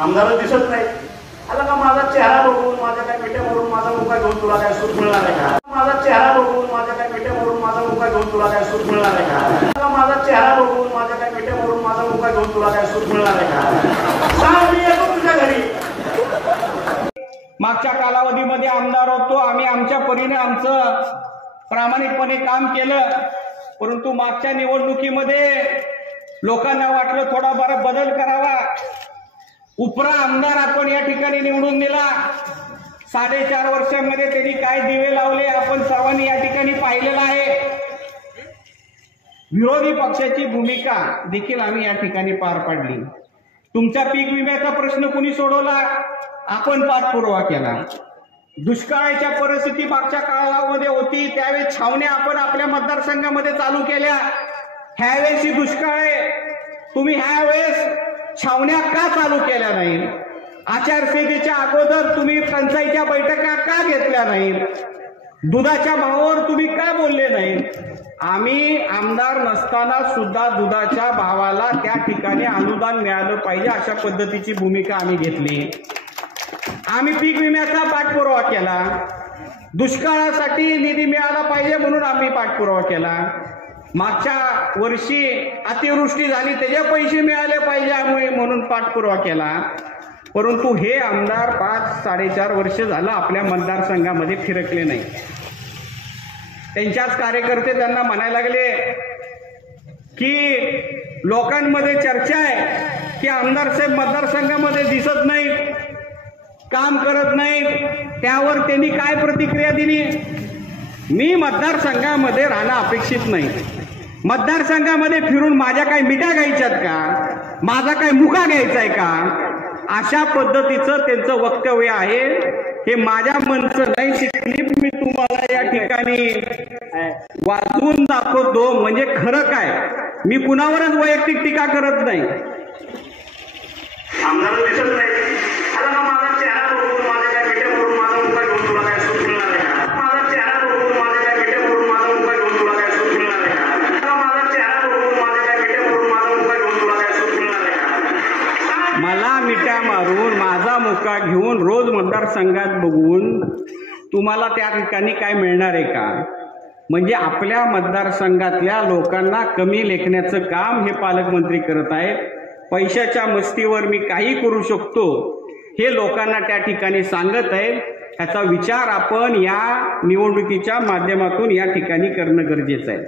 आमदार दिसत नाही। आला का माझा चेहरा बघून माझ्या काय मिठ्यावरून माझा मुका घेऊन तुला काय सुख मिळणार आहे का? माझा चेहरा बघून माझ्या काय मिठ्यावरून माझा मुका घेऊन तुला काय सुख मिळणार आहे का? माझा चेहरा बघून माझ्या काय मिठ्यावरून माझा मुका घेऊन तुला काय सुख मिळणार आहे का? सांग, मी येतो तुझ्या घरी। मागच्या कालावधीमध्ये आमदार होतो आम्ही, आमच्या परीने आमचं प्रामाणिकपणे काम केलं, परंतु मागच्या निवडणुकीमध्ये लोकांना वाटलं थोडाफार बदल करावा। उपरा आमदार आपण या ठिकाणी निवडून दिला। 4.5 वर्षांमध्ये त्यांनी काय दिवे लावले आपण सर्वांनी या ठिकाणी पाहिलेलं आहे। विरोधी पक्षाची भूमिका देखील आम्ही या ठिकाणी पार पाडली। तुमचा पीक विम्याचा प्रश्न कुणी सोडवला? आपण पाठपुरावा केला। दुष्काळाच्या परिस्थिती मागच्या काळामध्ये होती त्यावेळेस छावण्या आपण आपल्या मतदारसंघामध्ये चालू केल्या। ह्यावेळेस ही दुष्काळ आहे, तुम्ही ह्यावेळेस छावण्या का चालू केल्या नाही? आचारसंहितेच्या अगोदर तुम्ही पंचायतीच्या बैठका का घेतल्या नाही? दुधाच्या भावावर तुम्ही का बोलले नाही? आम्ही आमदार नसताना सुद्धा दुधाच्या भावाला त्या ठिकाणी अनुदान मिळालं पाहिजे अशा पद्धतीची भूमिका आम्ही घेतली। आम्ही पीक विम्याचा पाठपुरावा केला, दुष्काळासाठी निधी मिळाला पाहिजे म्हणून आम्ही पाठपुरावा केला। मागच्या वर्षी अतिवृष्टी झाली त्याचे पैसे मिळाले पाहिजे म्हणून पाठपुरावा केला, परंतु हे आमदार 5-4.5 वर्ष झालं आपल्या मतदारसंघामध्ये फिरकले नाही। त्यांच्याच कार्यकर्ते त्यांना म्हणायला लागले की लोकांमध्ये चर्चा आहे की आमदार साहेब मतदारसंघामध्ये दिसत नाही, काम करत नाही। त्यावर त्यांनी काय प्रतिक्रिया दिली? मी मतदारसंघामध्ये राहणं अपेक्षित नाही, मतदारसंघामध्ये फिरून माझ्या काय मिठ्या घ्यायच्यात का, माझा काय मुका घ्यायचा आहे का? अशा पद्धतीचं त्यांचं वक्तव्य आहे। हे माझ्या मनचं नाही, ती क्लिप मी तुम्हाला या ठिकाणी वाचून दाखवतो, म्हणजे खरं काय। मी कुणावरच वैयक्तिक टीका करत नाही। आमदार दिसत नाही। आला का माझा चेहरा बघून माझ्या काय मिठ्यावरून माझा मुका घेऊन तुला काय सुख मिळणार आहे का? माझा चेहरा बघून माझ्या काय मिठ्यावरून माझा मुका घेऊन तुला काय सुख मिळणार आहे का? माझा चेहरा बघून माझ्या काय मिठ्यावरून माझा मुका घेऊन तुला काय सुख मिळणार आहे का? मला मिठ्या मारून माझा मुका घेऊन रोज मतदारसंघात बघून तुम्हाला त्या ठिकाणी काय मिळणार आहे का? म्हणजे आपल्या मतदारसंघातल्या लोकांना कमी लेखण्याचं काम हे पालकमंत्री करत आहेत। पैशाच्या मस्तीवर मी काही करू शकतो हे लोकांना त्या ठिकाणी सांगत आहेत। ह्याचा विचार आपण या निवडणुकीच्या माध्यमातून या ठिकाणी करणं गरजेचं आहे।